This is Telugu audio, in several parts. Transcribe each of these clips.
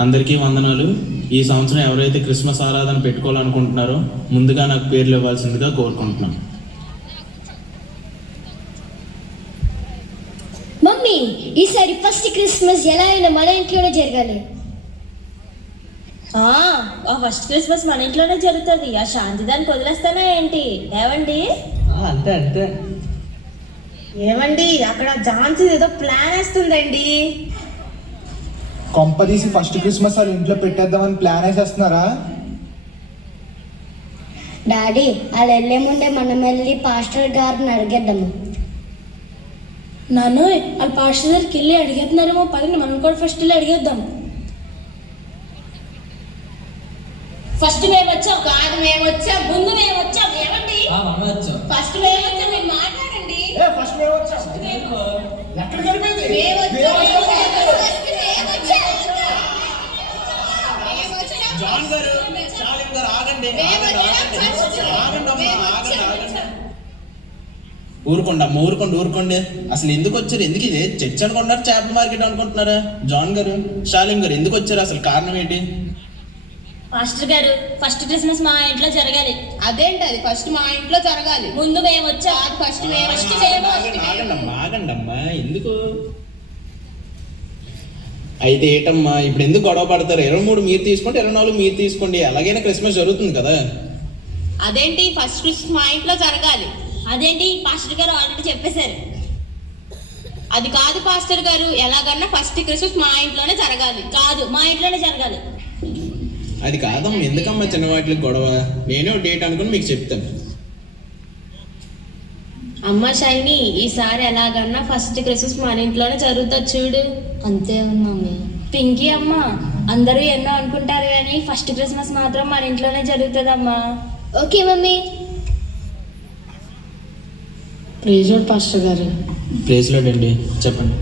అందరికీ వందనాలు. ఈ సంవత్సరం ఎవరైతే క్రిస్మస్ ఆరాధన పెట్టుకోవాలనుకుంటున్నారో ముందుగా నాకు పేర్లు ఇవ్వాల్సిందిగా కోరుకుంటున్నాను. మమ్మీ, ఈసారి ఫస్ట్ క్రిస్మస్ ఎలా అయినా మన ఇంట్లోనే జరగాలి. ఆ ఫస్ట్ క్రిస్మస్ మన ఇంట్లోనే జరుగుతుంది. ఆ శాంతి దానికి వదిలేస్తానా ఏంటి? ఏవండి అంతే అంతే. ఏమండి, అక్కడ ఝాన్సీ ఏదో ప్లాన్ వేస్తుందండి. కొంపదీసి ఫస్ట్ క్రిస్మస్ వాళ్ళ ఇంట్లో పెట్టేద్దామని ప్లాన్ వేసేస్తున్నారా? డాడీ, వాళ్ళు వెళ్ళే ముందే మనం వెళ్ళి పాస్టర్ గారిని అడిగేద్దాము. నాన్న, వాళ్ళు పాస్టర్ గారికి వెళ్ళి అడిగేస్తున్నారేమో, పదండి మనం కూడా ఫస్ట్ వెళ్ళి అడిగేద్దాం. ఫస్ట్ మేము వచ్చాం కాదు, మేము వచ్చాం, ముందు మేము వచ్చాం. ఏమండి, ఫస్ట్ మేము వచ్చాం, మీరు మాట్లాడండి. ఊరుకోండి. అసలు ఎందుకు వచ్చారు? ఎందుకు ఇది చర్చ్ అనుకుంటున్నారు, చేపల మార్కెట్ అనుకుంటున్నారా? జాన్ గారు, షాలిం గారు ఎందుకు వచ్చారు? అసలు కారణం ఏంటి? మాస్టర్ గారు, ఫస్ట్ క్రిస్మస్ మా ఇంట్లో జరగాలి. అదేంటి, అది ఫస్ట్ మా ఇంట్లో జరగాలి. ముందు మేము వచ్చాం, ఫస్ట్ ఆగండమ్మా, ఎందుకు అయితే ఏటమ్మా ఇప్పుడు ఎందుకు గొడవ పడతారు? 23 మీరు తీసుకోండి, 24 మీరు తీసుకోండి, ఎలాగైనా క్రిస్మస్ జరుగుతుంది కదా. అదేంటి, ఫస్ట్ క్రిస్మస్ మా ఇంట్లో జరగాలి. అదేంటి, పాస్టర్ గారు ఆల్రెడీ చెప్పేశారు. అది కాదు పాస్టర్ గారు, ఎలాగన్నా ఫస్ట్ క్రిస్మస్ మా ఇంట్లోనే జరగాలి. కాదు, మా ఇంట్లోనే జరగాలి. అది కాదమ్మా, ఎందుకమ్మా చిన్న వాటికి గొడవ? నేనే డేట్ అనుకుని మీకు చెప్తాను. అమ్మ షైని, ఈసారి ఎలాగన్నా ఫస్ట్ క్రిస్మస్ మన ఇంట్లోనే జరుగుతుంది చూడు. అంతే మమ్మీ. పింకీ అమ్మ, అందరూ ఎన్నో అనుకుంటారు కానీ ఫస్ట్ క్రిస్మస్ మాత్రం మన ఇంట్లోనే జరుగుతుందమ్మా. Okay mummy. Praise lord pastor గారు, ప్లేస్లో అండి, చెప్పండి.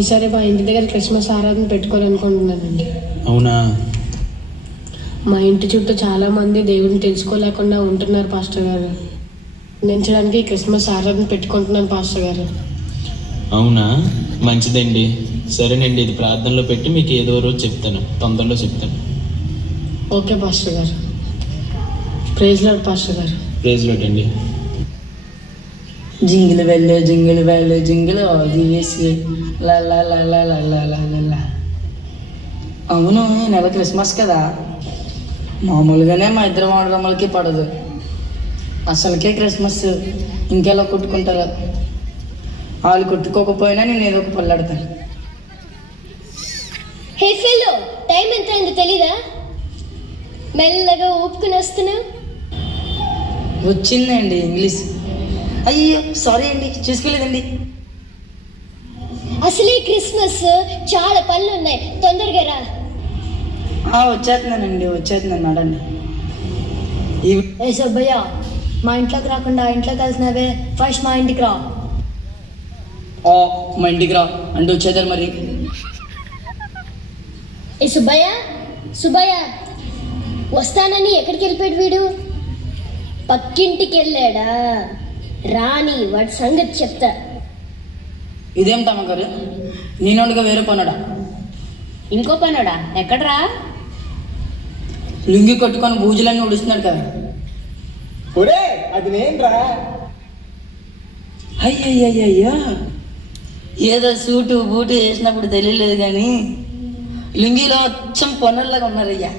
ఈసారి మా ఇంటి దగ్గర క్రిస్మస్ ఆరాధన పెట్టుకోవాలనుకుంటున్నానండి. అవునా? మా ఇంటి చుట్టూ చాలా మంది దేవుడిని తెలుసుకోలేకుండా ఉంటున్నారు పాస్టర్ గారు. నించడానికి క్రిస్మస్ ఆరాధన పెట్టుకుంటున్నాను పాస్టర్ గారు. అవునా, మంచిదండి. సరేనండి, ఇది ప్రార్థనలో పెట్టి మీకు ఏదో రోజు చెప్తాను, తొందరలో చెప్తాను. ఓకే పాస్టర్ గారు. ప్రైజ్ లార్డ్ పాస్టర్ గారు. ప్రైజ్ లార్డ్ అండి. జింగిల్ వెళ్ళే జింగిల్ వేసి లా. అవును, ఈ నెల క్రిస్మస్ కదా, మామూలుగానే మా ఇద్దరు ఆడదమ్మలకి పడదు. అసలుకే క్రిస్మస్ ఇంకెలా కొట్టుకుంటారా? వాళ్ళు కొట్టుకోకపోయినా నేను ఏదో ఒక పళ్ళాడతాను. హే ఫెల్లో, టైం ఎంత అయిందో తెలీదా? మెల్లగా ఊపుకుని వస్తున్నావు. వచ్చిందండి ఇంగ్లీష్. అయ్యో సారీ అండి, చూసుకోలేదండి. అసలే క్రిస్మస్, చాలా పనులు ఉన్నాయి, తొందరగా రా. వచ్చేస్తున్నాను నడండి. ఏ సుబ్బయ్య, మా ఇంట్లోకి రాకుండా ఇంట్లోకి కలిసినవే, ఫస్ట్ మా ఇంటికి రా. మా ఇంటికి రా అంటే వచ్చేదారు మరి. ఏ సుబ్బయ్య వస్తానని ఎక్కడికి వెళ్ళిపోయాడు వీడు? పక్కింటికి వెళ్ళాడా? రాని వాడి సంగతి చెప్తా. ఇదేం తమ్మగారు, నేనుండగా వేరే పనుడా? ఇంకో పనుడా? ఎక్కడరా? లుంగి కొట్టుకొని బూజులన్నీ ఉడుస్తున్నాడు కదా. అది నేనురా. అయ్యయ్యయ్యా, ఏదో సూటు బూటు వేసినప్పుడు తెలియలేదు కానీ లుంగిలో అచ్చం పనుల్లాగా ఉన్నారయ్యా.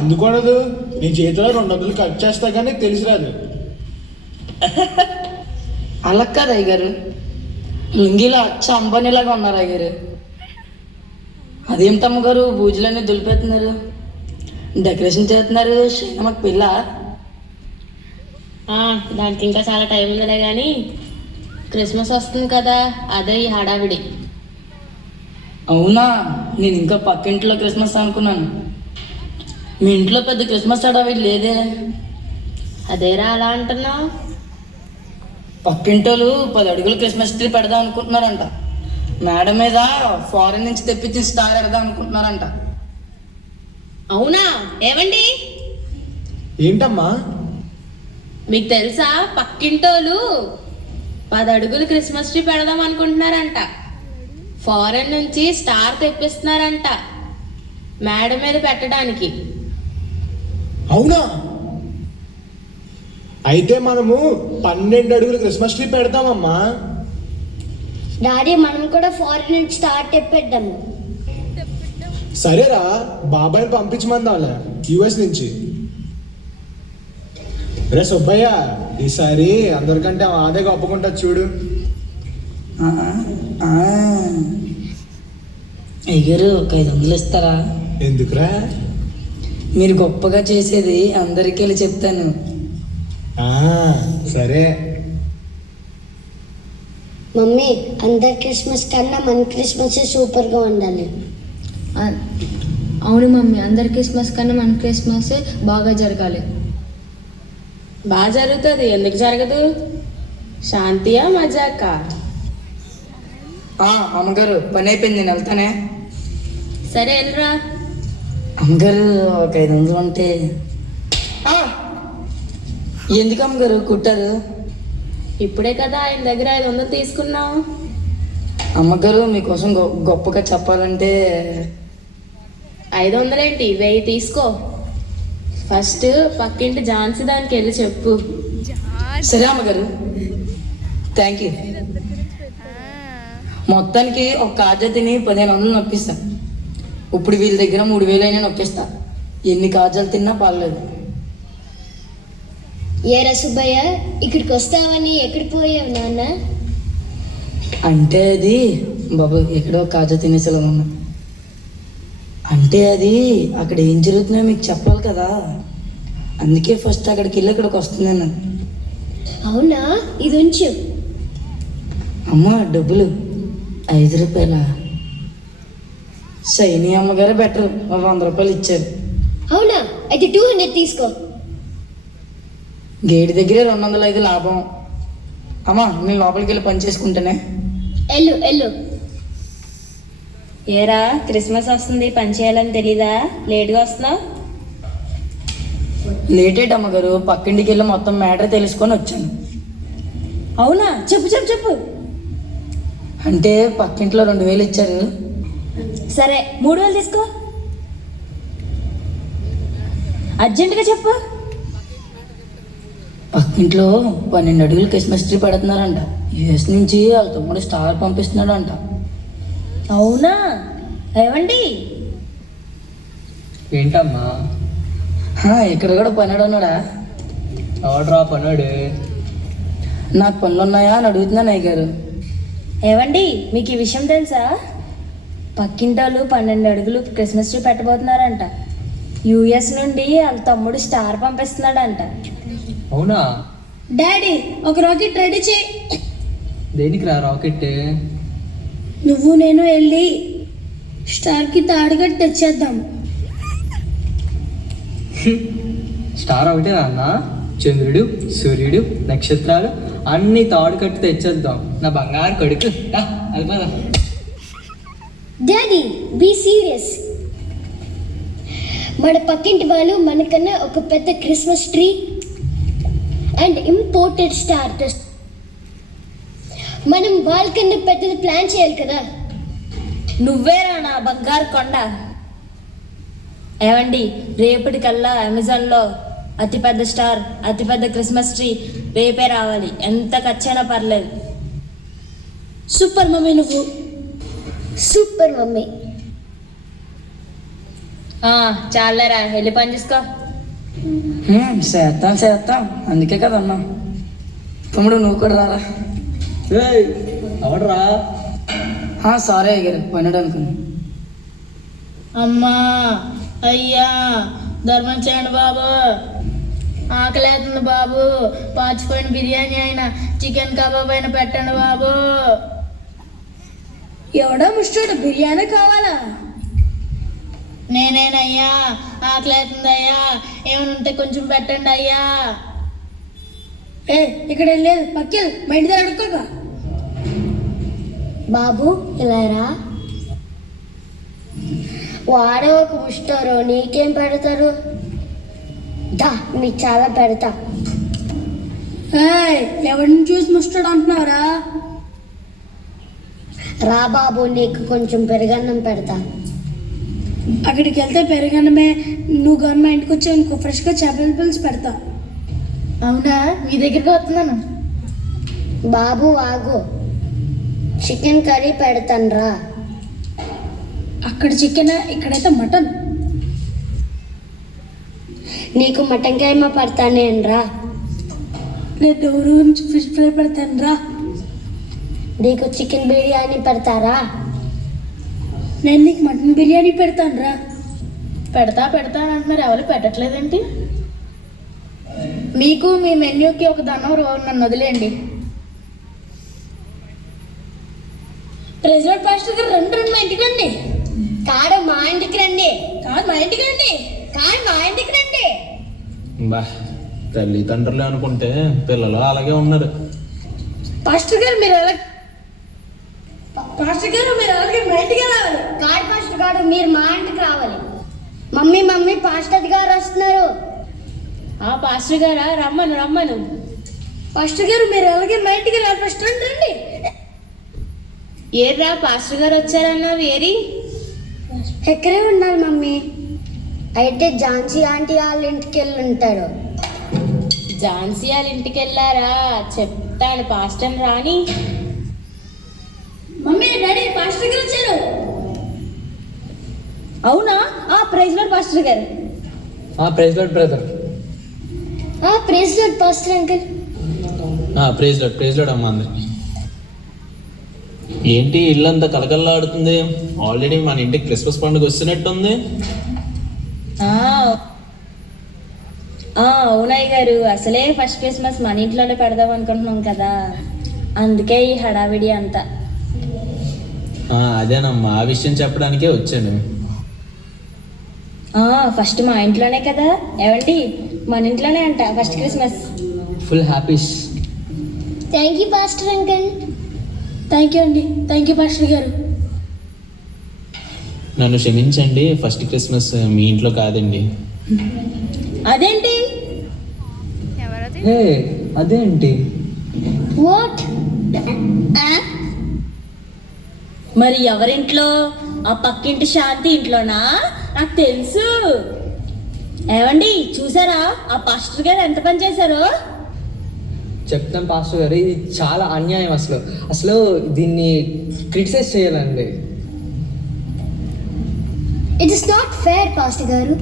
ఎందుకు అనదు? నీ చేతిలో 200 కట్ చేస్తా కానీ తెలిసిరాదు. అలా కాదు అయ్యగారు, లుంగిలో అచ్చ అంబనిలాగా ఉన్నారు అయ్యారు. అదేమిటమ్మ గారు, బూజులన్నీ దులిపేస్తున్నారు, డెకరేషన్ చేస్తున్నారు. శ్రీనమ్మకి పిల్ల. దానికి ఇంకా చాలా టైం ఉందిలే కానీ క్రిస్మస్ వస్తుంది కదా, అదే ఈ హడావిడి. అవునా, నేను ఇంకా పక్కింట్లో క్రిస్మస్ అనుకున్నాను. మీ ఇంట్లో పెద్ద క్రిస్మస్ హడావిడి లేదే? అదేరా అలా అంటున్నావు? పక్కింటోళ్ళు 10 అడుగులు క్రిస్మస్ ట్రీ పెడదాం అనుకుంటున్నారంట. మేడ మీద ఫారెన్ నుంచి తెప్పించి స్టార్ పెడదాం అనుకుంటున్నారంట. అవునా? ఏమండి, ఏంటమ్మా? మీకు తెలుసా, పక్కింటోళ్ళు 10 అడుగులు క్రిస్మస్ ట్రీ పెడదాం అనుకుంటున్నారంట. ఫారెన్ నుంచి స్టార్ తెప్పిస్తున్నారంట మేడ మీద పెట్టడానికి. అవునా? అయితే మనము 12 అడుగుల క్రిస్మస్ ట్రీ పెడతామమ్మా. డాడీ మనం కూడా ఫారెన్ నుంచి స్టార్ట్ తెప్పిద్దాము. సరేరా, బాబాయ్ని పంపించమందాంలే యుఎస్ నుంచి. రే సుబ్బయ్య, ఈసారి అందరికంటే అదే గొప్పకుంటా చూడు. అయ్యారు ఒక 500 ఇస్తారా? ఎందుకురా? మీరు గొప్పగా చేసేది అందరికీ వెళ్ళి చెప్తాను. సరే. మమ్మీ, అందరి క్రిస్మస్ కన్నా మన క్రిస్మస్ సూపర్గా ఉండాలి. అవును మమ్మీ, అందరి క్రిస్మస్ కన్నా మన క్రిస్మస్ బాగా జరగాలి. బాగా జరుగుతుంది, ఎందుకు జరగదు? శాంతియా మజాకా? అమ్మగారు పని అయిపోయింది, నేను వెళ్తానే. సరే వెళ్ళరా. అమ్మగారు ఒక 500 అంటే. ఎందుకు అమ్మగారు కుట్టారు? ఇప్పుడే కదా ఆయన దగ్గర 500 తీసుకున్నావు. అమ్మగారు మీకోసం గొప్పగా చెప్పాలంటే 500 ఏంటి, 1000 తీసుకో. ఫస్ట్ పక్కింటి ఝాన్సీ దానికి వెళ్ళి చెప్పు. సరే అమ్మగారు, థ్యాంక్ యూ. మొత్తానికి ఒక కాజాతిని 1500 నొప్పిస్తా. ఇప్పుడు వీళ్ళ దగ్గర 3000 అయినా నొక్కిస్తా. ఎన్ని కాజాలు తిన్నా పర్లేదు. ఏరా సుబ్బయ్య, ఇక్కడికి వస్తావని ఎక్కడికి పోయావు నాన్న? అంటే అది బాబు ఎక్కడో కాజా తినేసేలా ఉన్నా. అంటే అది అక్కడ ఏం జరుగుతుందో మీకు చెప్పాలి కదా, అందుకే ఫస్ట్ అక్కడికి వెళ్ళి ఇక్కడికి వస్తున్నాను. అవునా? ఇది ఉంచు. అమ్మ డబ్బులు 5 రూపాయల. సైని అమ్మగారే బెటర్, 100 రూపాయలు ఇచ్చారు. అవునా? అయితే 200 తీసుకో. గేడి దగ్గరే 205 లాభం. అమ్మా నేను లోపలికి వెళ్ళి పని చేసుకుంటానే. ఎల్లు ఎల్లు. ఏరా, క్రిస్మస్ వస్తుంది, పని చేయాలని తెలీదా? లేట్గా వస్తున్నావు. లేటేట్ అమ్మగారు, పక్కింటికి వెళ్ళి మొత్తం మ్యాటర్ తెలుసుకొని వచ్చాను. అవునా? చెప్పు చెప్పు చెప్పు. అంటే పక్కింట్లో 2000 ఇచ్చారు. సరే 3000 తీసుకో. అర్జెంటుగా చెప్పు. పక్కింట్లో 12 అడుగులు క్రిస్మస్ ట్రీ పెడుతున్నారంట. యుఎస్ నుంచి వాళ్ళ తమ్ముడు స్టార్ పంపిస్తున్నాడు అంట. అవునా? ఏవండి? ఏంటమ్మా? ఇక్కడ కూడా పన్నాడు ఉన్నాడా? ఎవడ్రా పన్నాడు? నాకు పనులు ఉన్నాయా అని అడుగుతున్నాను అయ్యగారు. ఏవండి, మీకు ఈ విషయం తెలుసా? పక్కింటోళ్ళు 12 అడుగులు క్రిస్మస్ ట్రీ పెట్టబోతున్నారంట. యుఎస్ నుండి వాళ్ళ తమ్ముడు స్టార్ పంపిస్తున్నాడంట. అవునా? డాడీ, ఒక రాకెట్ రెడీ చేయి. దేనికి రా రాకెట్? నువ్వు నేను వెళ్ళి స్టార్కి తాడుగట్టి తెచ్చేద్దాం. స్టార్ ఒకటే నాన్న, చంద్రుడు, సూర్యుడు, నక్షత్రాలు అన్ని తాడు కట్టి తెచ్చేద్దాం. నా బంగారు కొడుకు. అది పద. Daddy, be serious. మన పక్కింటి వాళ్ళు మనకన్నా ఒక పెద్ద Christmas tree and imported star. మనం వాళ్ళకన్నా పెద్దది ప్లాన్ చేయాలి కదా. నువ్వేరా నా బంగారు కొండ. ఏవండి, రేపటికల్లా అమెజాన్లో అతిపెద్ద స్టార్, అతిపెద్ద క్రిస్మస్ ట్రీ రేపే రావాలి. ఎంత ఖర్చైనా పర్లేదు. సూపర్ మమ్మీ, నువ్వు సూపర్ మమ్మీ. చాలేరా, వెళ్ళి పని చేసుకో. చేస్తాం అందుకే కదా అన్నా. తమ్ముడు నువ్వు కూడా రారా. ఎవడ్రా? సారీ అయ్యారు, పన్నాడు అనుకున్నా. అమ్మా, అయ్యా, ధర్మం చేయండి బాబు. ఆకలేస్తుంది బాబు. పాచిపోయిన బిర్యానీ అయినా, చికెన్ కబాబ్ అయినా పెట్టండి బాబు. ఎవడో ముష్టాడు, బిర్యానీ కావాలా? నేనేనయ్యా, ఆకలేస్తుంది అయ్యా, ఏమైనా ఉంటే కొంచెం పెట్టండి అయ్యా. ఇక్కడ లేదు, పక్కి మా ఇంటి దగ్గర అడుక్కోక. బాబు ఇలా రా. వాడే ఒక ముష్టారు, నీకేం పెడతారు? దా, మీకు చాలా పెడతా. ఎవరిని చూసి ముష్టాడు అంటున్నారా? రా బాబు, నీకు కొంచెం పెరుగన్నం పెడతా. అక్కడికి వెళ్తే పెరుగన్నమే, నువ్వు కానీ మా ఇంటికి వచ్చావు ఇంకో ఫ్రెష్గా చేపల పులుసు పెడతా. అవునా, మీ దగ్గరికి వస్తున్నాను. బాబు ఆగు, చికెన్ కర్రీ పెడతాను రా. అక్కడ చికెన్, ఇక్కడైతే మటన్. నీకు మటన్ కైమా పెడతానేను రా. నేను ఎవరు ఫిష్ ఫ్రై పెడతాను రా. నీకు చికెన్ బిర్యానీ పెడతారా? నేను నీకు మటన్ బిర్యానీ పెడతాను రా. పెడతా అంటున్నారు, ఎవరు పెట్టట్లేదేంటి? మీకు మీ మెన్యూకి ఒక దండం నన్ను వదిలేయండి. ప్రెసిడెంట్ పాస్టర్ గారు రండి మా ఇంటికి రండి. కాదు మా ఇంటికి రండి. కాదు మా ఇంటికి రండి. కాదు మా ఇంటికి రండి. బా, తల్లిదండ్రులు అనుకుంటే పిల్లలు అలాగే ఉన్నారు. పాస్టర్ గారు మీరు ఎలా పాస్టర్ గారు మీరు అలాగే మా ఇంటికి రావాలి. కాదు పాస్టర్ గారు, మీరు మా ఇంటికి రావాలి. మమ్మీ పాస్టర్ గారు వస్తున్నారు. ఆ పాస్టర్ గారా, రమ్మను. పాస్టర్ గారు మీరు అలాగే మా ఇంటికి రావాలి. ఫస్ట్ రండి. ఏర్రా పాస్టర్ గారు వచ్చారన్నారు, ఏరి? ఎక్కడే ఉన్నారు మమ్మీ. అయితే ఝాన్సీ ఆంటీ వాళ్ళ ఇంటికి వెళ్ళి ఉంటాడు. ఝాన్సీ వాళ్ళ ఇంటికి వెళ్ళారా? చెప్తాను పాస్టర్ రాని. మమ్మీ డాడీ పాస్టర్ గారు వచ్చారు. అవునా? ప్రైజ్ లార్డ్ పాస్టర్ గారు. Praise Lord brother. President pastor uncle. Praise Lord అమ్మ అందరికి. ఏంటి ఇల్లంతా కలకల్లాడుతుంది? ఆల్రెడీ మన ఇంటికి క్రిస్మస్ పండుగ వస్తున్నట్టుంది. అవునయ్య గారు, అసలే ఫస్ట్ క్రిస్మస్ మన ఇంట్లోనే పెడదాం అనుకుంటున్నాం కదా, అందుకే ఈ హడావిడి అంతా. అదేనమ్మా, ఆ విషయం చెప్పడానికే వచ్చాను. ఫస్ట్ మా ఇంట్లోనే కదా. ఏమండి, మన ఇంట్లోనే అంట first Christmas. Full happies. Thank you pastor uncle. Thank you అండి. థ్యాంక్ యూ పాస్టర్ గారు. నన్ను క్షమించండి, ఫస్ట్ క్రిస్మస్ మీ ఇంట్లో కాదండి. అదేంటి? అదేంటి? వాట్? మరి ఎవరింట్లో? ఆ పక్కింటి శాంతి ఇంట్లోనా? నాకు తెలుసు. ఏమండి చూసారా ఆ పాస్టర్ గారు ఎంత పని చేశారో? చెప్తాం పాస్టర్ గారు, ఇది చాలా అన్యాయం. అసలు దీన్ని క్రిటిసైజ్ చేయాలండి. It is not fair pastor గారు.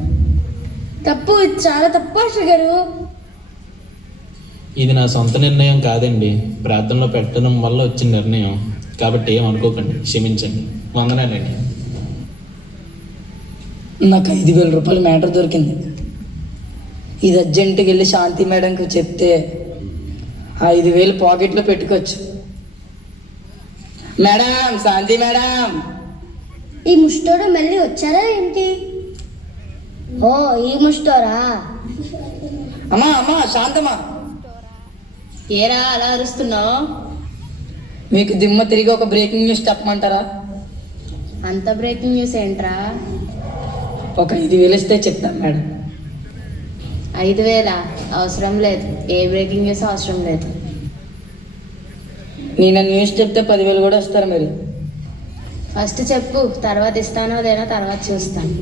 తప్పు, ఇది చాలా తప్పు పాస్టర్ గారు. ఇది నా సొంత నిర్ణయం కాదండి, ప్రార్థనలో పెట్టడం వల్ల వచ్చిన నిర్ణయం. కాబట్టి ఏమనుకోకండి, క్షమించండి. వందనాలండి. నాకు 5,000 రూపాయలు మ్యాటర్ దొరికింది. ఇది అర్జెంటుగా వెళ్ళి శాంతి మేడంకి చెప్తే 5,000 పాకెట్లో పెట్టుకోవచ్చు. మేడం, శాంతి మేడం. ఈ ముష్టోడు మళ్ళీ వచ్చారా ఏంటి? ఓ, ఈ ముష్టోరా? అమ్మా శాంతమ్మా, ఏరా అలా అరుస్తున్నావు? మీకు దిమ్మ తిరిగి ఒక బ్రేకింగ్ న్యూస్ చెప్పమంటారా? అంత బ్రేకింగ్ న్యూస్ ఏంట్రా? ఒక 5,000 ఇస్తే చెప్తాను మేడం. 5,000 అవసరం లేదు. ఏ బ్రేకింగ్ న్యూస్ అవసరం లేదు. నేను న్యూస్ చెప్తే 10,000 కూడా వస్తారు మీరు. ఫస్ట్ చెప్పు, తర్వాత ఇస్తానో లేనో తర్వాత చూస్తాను.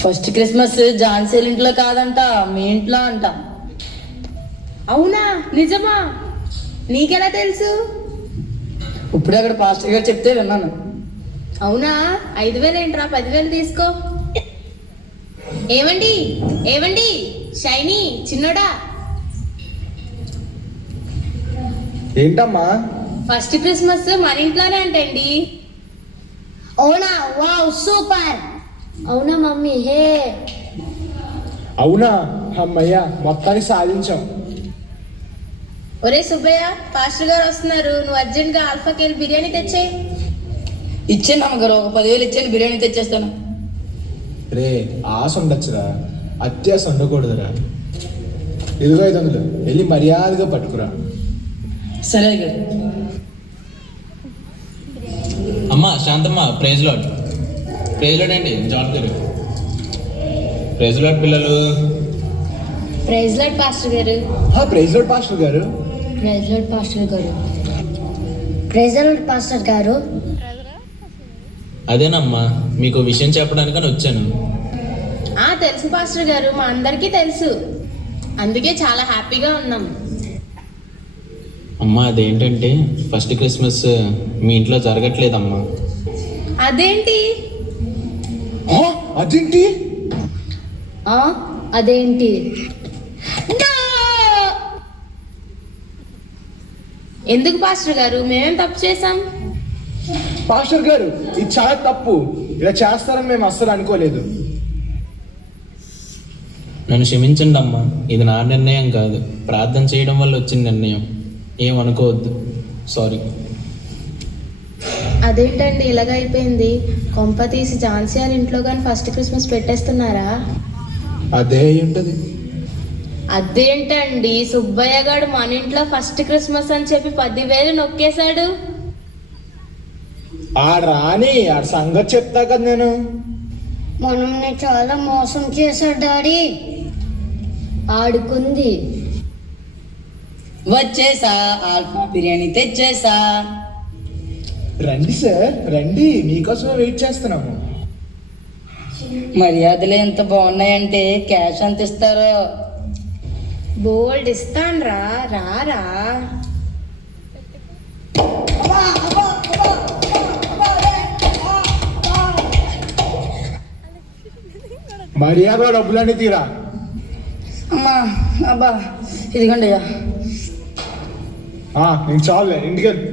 ఫస్ట్ క్రిస్మస్ ఝాన్సీ ఇంట్లో కాదంట, మీ ఇంట్లో అంట. అవునా? నిజమా? నీకెలా తెలుసు? ఇప్పుడే అక్కడ పాస్టర్ గారు చెప్తే విన్నాను. అవునా? 5,000 ఏంట్రా, 10,000 తీసుకో. ఏమండి షైనీ చిన్నోడా, ఏంటమ్మా? ఫస్ట్ క్రిస్మస్ మన ఇంట్లోనే అంటండి. అవునా? Wow, super. అవునా మమ్మీ? హే, అవునా? అమ్మయ్యా, మొత్తానికి సాధించాం. ఒరే సుబ్బయ్య, పాస్టర్ గారు వస్తున్నారు, నువ్వు అర్జెంట్గా ఆల్ఫాకి వెళ్ళి బిర్యానీ తెచ్చేయి. ఇచ్చాను అమ్మగారు, ఒక 10,000 ఇచ్చాను, బిర్యానీ తెచ్చేస్తాను. రే, ఆశ ఉండొచ్చురా, అత్యాశ ఉండకూడదురా. ఇదిగో 500 వెళ్ళి మర్యాదగా పట్టుకురా. సరే గారు. అమ్మా శాంతమ్మ, ప్రైజ్ లార్డ్ అండి. జాన్ గారు, ప్రైజ్ లార్డ్ పిల్లలు. ప్రైజ్ లార్డ్ పాస్టర్ గారు. ప్రైజ్ లార్డ్ పాస్టర్ గారు. ప్రెసిడెంట్ పాస్టర్ గారు. ప్రెజర్ పాస్టర్ గారు. అదేనమ్మా మీకు విషయం చెప్పడానికని వచ్చాను. తెలుసు పాస్టర్ గారు, మా అందరికీ తెలుసు, అందుకే చాలా హ్యాపీగా ఉన్నాం. అమ్మా అదేంటంటే ఫస్ట్ క్రిస్మస్ మీ ఇంట్లో జరగట్లేదమ్మా. అదేంటి? అదేంటి? అదేంటి? ఎందుకు పాస్టర్ గారు, మేమేం తప్పు చేశాం? పాస్టర్ గారు ఇది చాలా తప్పు, ఇలా చేస్తారని మేము అస్సలు అనుకోలేదు. నన్ను క్షమించండి అమ్మా, ఇది నా నిర్ణయం కాదు, ప్రార్థన చేయడం వల్ల వచ్చిన నిర్ణయం, ఏమనుకోవద్దు, సారీ. అదేంటండి ఇలాగ అయిపోయింది? కొంప తీసి ఝాన్సీ గారి ఇంట్లో కానీ ఫస్ట్ క్రిస్మస్ పెట్టేస్తున్నారా? అదే ఉంటది. అదేంటండి, సుబ్బయ్య గారు మన ఇంట్లో ఫస్ట్ క్రిస్మస్ అని చెప్పి 10,000 నొక్కేశాడు. రాని ఆ సంగతి చెప్తా కదా నేను. మనల్ని చాలా మోసం చేశాడు డాడీ. ఆడుకుంది. వచ్చేసా, ఆల్ఫా బిర్యానీ తెచ్చేసా. రండి సార్ రండి, మీకోసమే వెయిట్ చేస్తున్నాము. మర్యాదలు ఎంత బాగున్నాయంటే క్యాష్ ఎంత ఇస్తారో. బోల్డ్ ఇస్తాను రా, రారా. మర్యాద డబ్బులన్నీ తీరా. అమ్మా అబ్బా ఇదిగోండి అయ్యా. నేను చాలులే, ఇంటికి వెళ్ళి.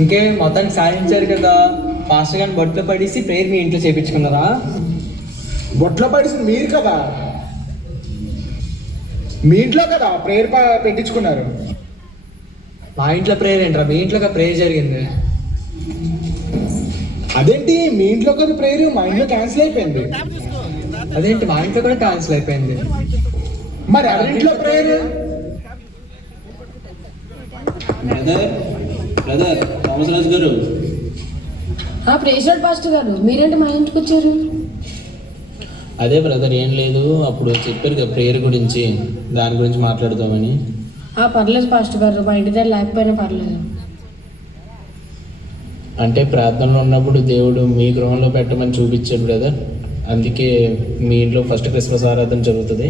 ఇంకే మొత్తానికి సాధించారు కదా. పాస్టర్ గారిని బొట్లో పడేసి ప్రేయర్ మీ ఇంట్లో చేయించుకున్నారా? బొట్లో పడిసింది మీరు కదా, మీ ఇంట్లో కదా ప్రేయర్ పెట్టించుకున్నారు. మా ఇంట్లో ప్రేయర్ ఏంట్రా, మీ ఇంట్లో ప్రేయర్ జరిగింది. అదేంటి మీ ఇంట్లో కదా ప్రేయర్, మా ఇంట్లో క్యాన్సిల్ అయిపోయింది. అదేంటి మా ఇంట్లో కూడా క్యాన్సిల్ అయిపోయింది. మరి ఎవరింట్లో ప్రేయర్? బ్రదర్ థామస్ రాజు గారు. ప్రేషడ్ పాస్టర్ గారు, మీరేంటి మా ఇంటికి వచ్చారు? అదే బ్రదర్, ఏం లేదు, అప్పుడు చెప్పారు కదా ప్రేయర్ గురించి, దాని గురించి మాట్లాడదామని. పర్లేదు పాస్టర్ గారు, మా ఇంటి దగ్గర లేకపోయినా పర్లేదు. అంటే ప్రార్థనలో ఉన్నప్పుడు దేవుడు మీ గృహంలో పెట్టమని చూపించాడు బ్రదర్, అందుకే మీ ఇంట్లో ఫస్ట్ క్రిస్మస్ ఆరాధన జరుగుతుంది.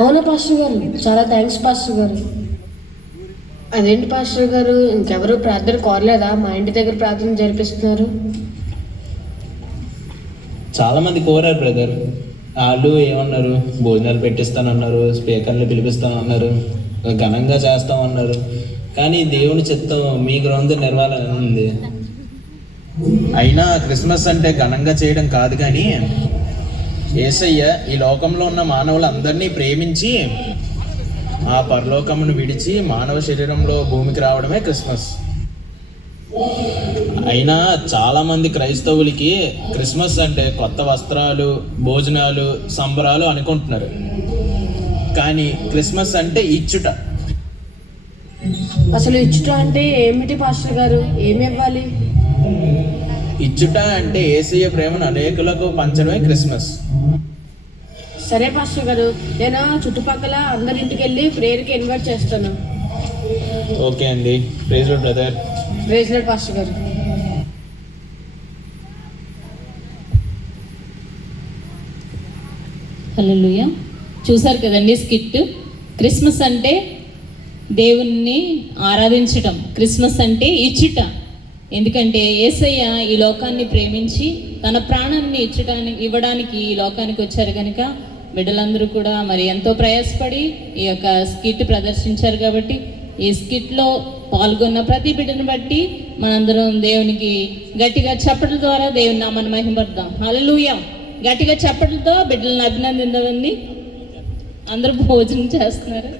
అవునా పాస్టర్ గారు, చాలా థ్యాంక్స్ పాస్టర్ గారు. అదేంటి పాస్టర్ గారు, ఇంకెవరు ప్రార్థన కోరలేదా? మా ఇంటి దగ్గర ప్రార్థన జరిపిస్తున్నారు. చాలా మంది కోరారు బ్రదర్, వాళ్ళు ఏమన్నారు, భోజనాలు పెట్టిస్తానన్నారు, స్పీకర్లు పిలిపిస్తామన్నారు, ఘనంగా చేస్తామన్నారు, కానీ దేవుని చిత్తం మీ గృహంలో నెరవేరాలని ఉంది. అయినా క్రిస్మస్ అంటే ఘనంగా చేయడం కాదు, కానీ యేసయ్య ఈ లోకంలో ఉన్న మానవులందరినీ ప్రేమించి ఆ పరలోకమును విడిచి మానవ శరీరంలో భూమికి రావడమే క్రిస్మస్. అయినా చాలామంది క్రైస్తవులకి క్రిస్మస్ అంటే కొత్త వస్త్రాలు, భోజనాలు, సంబరాలు అనుకుంటున్నారు, కానీ క్రిస్మస్ అంటే ఇచ్చుట. అసలు ఇచ్చుట అంటే ఏమిటి పాస్టర్ గారు, ఏమి ఇవ్వాలి? ఇచ్చుట అంటే యేసయ్య ప్రేమను అనేకులకు పంచడమే క్రిస్మస్. సరే పాస్టర్ గారు, నేను చుట్టుపక్కల అందరింటికి వెళ్ళి ప్రేయర్కి ఇన్వైట్ చేస్తాను. ఓకే అండి, praise Lord brother. Praise lord pastor గారు. హల్లెలూయా. చూసారు కదండి స్కిట్. క్రిస్మస్ అంటే దేవుణ్ణి ఆరాధించటం, క్రిస్మస్ అంటే ఇచ్చుట. ఎందుకంటే యేసయ్య ఈ లోకాన్ని ప్రేమించి తన ప్రాణాన్ని ఇవ్వడానికి ఈ లోకానికి వచ్చారు కనుక బిడ్డలందరూ కూడా మరి ఎంతో ప్రయాసపడి ఈ యొక్క స్కిట్ ప్రదర్శించారు. కాబట్టి ఈ స్కిట్లో పాల్గొన్న ప్రతి బిడ్డను బట్టి మనందరం దేవునికి గట్టిగా చప్పట్ల ద్వారా దేవుని నామాన్ని మహిమపడదాం. హల్లెలూయా. గట్టిగా చప్పట్లతో బిడ్డలను అభినందించండి. అందరూ భోజనం చేస్తున్నారు.